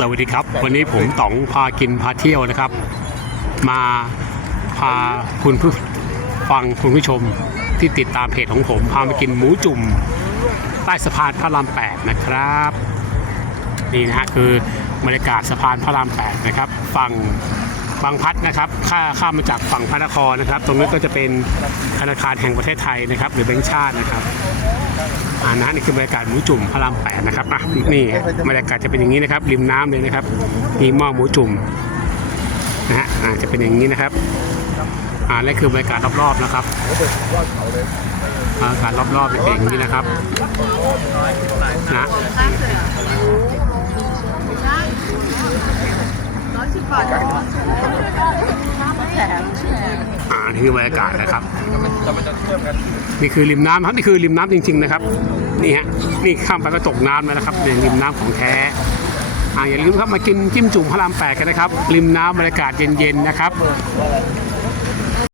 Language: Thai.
สวัสดีครับ วันนี้ผมต๋องพากินพาเที่ยวนะครับ มาพาคุณผู้ฟังคุณผู้ชมที่ติดตามเพจของผมพามากินหมูจุ่ม ใต้สะพานพระรามแปดนะครับ นี่นะฮะคือบรรยากาศสะพานพระรามแปดนะครับฝั่งบางพลัดนะครับข้าข้ามมาจากฝั่งพระนครนะครับ ตรงนี้ก็จะเป็นธนาคารแห่งประเทศไทยนะครับ หรือแบงก์ชาตินะครับ อ่านะนี่คือบรรยากาศหมูจุ่มพระรามแปดนะครับอะนี่บรรยากาศจะเป็นอย่างนี้นะครับ ริมน้ำเลยนะครับ มีหม้อหมูจุ่มนะฮะอ่าจะเป็นอย่างนี้นะครับอ่าและคือบรรยากาศรอบๆนะครับอ่าอากาศรอบๆจะเป็นอย่างนี้นะครับนะ อ่านี่คือบรรยากาศนะครับ นี่คือริมน้ำครับนี่คือริมน้ำจริง ๆนะครับ นี่ฮะนี่ข้ามไปก็ตกน้ำแล้วนะครับนี่ริมน้ำของแท้อ่าอย่าลืมครับมากินจิ้มจุ่มพระรามแปดกันนะครับ ริมน้ำบรรยากาศเย็นๆนะครับ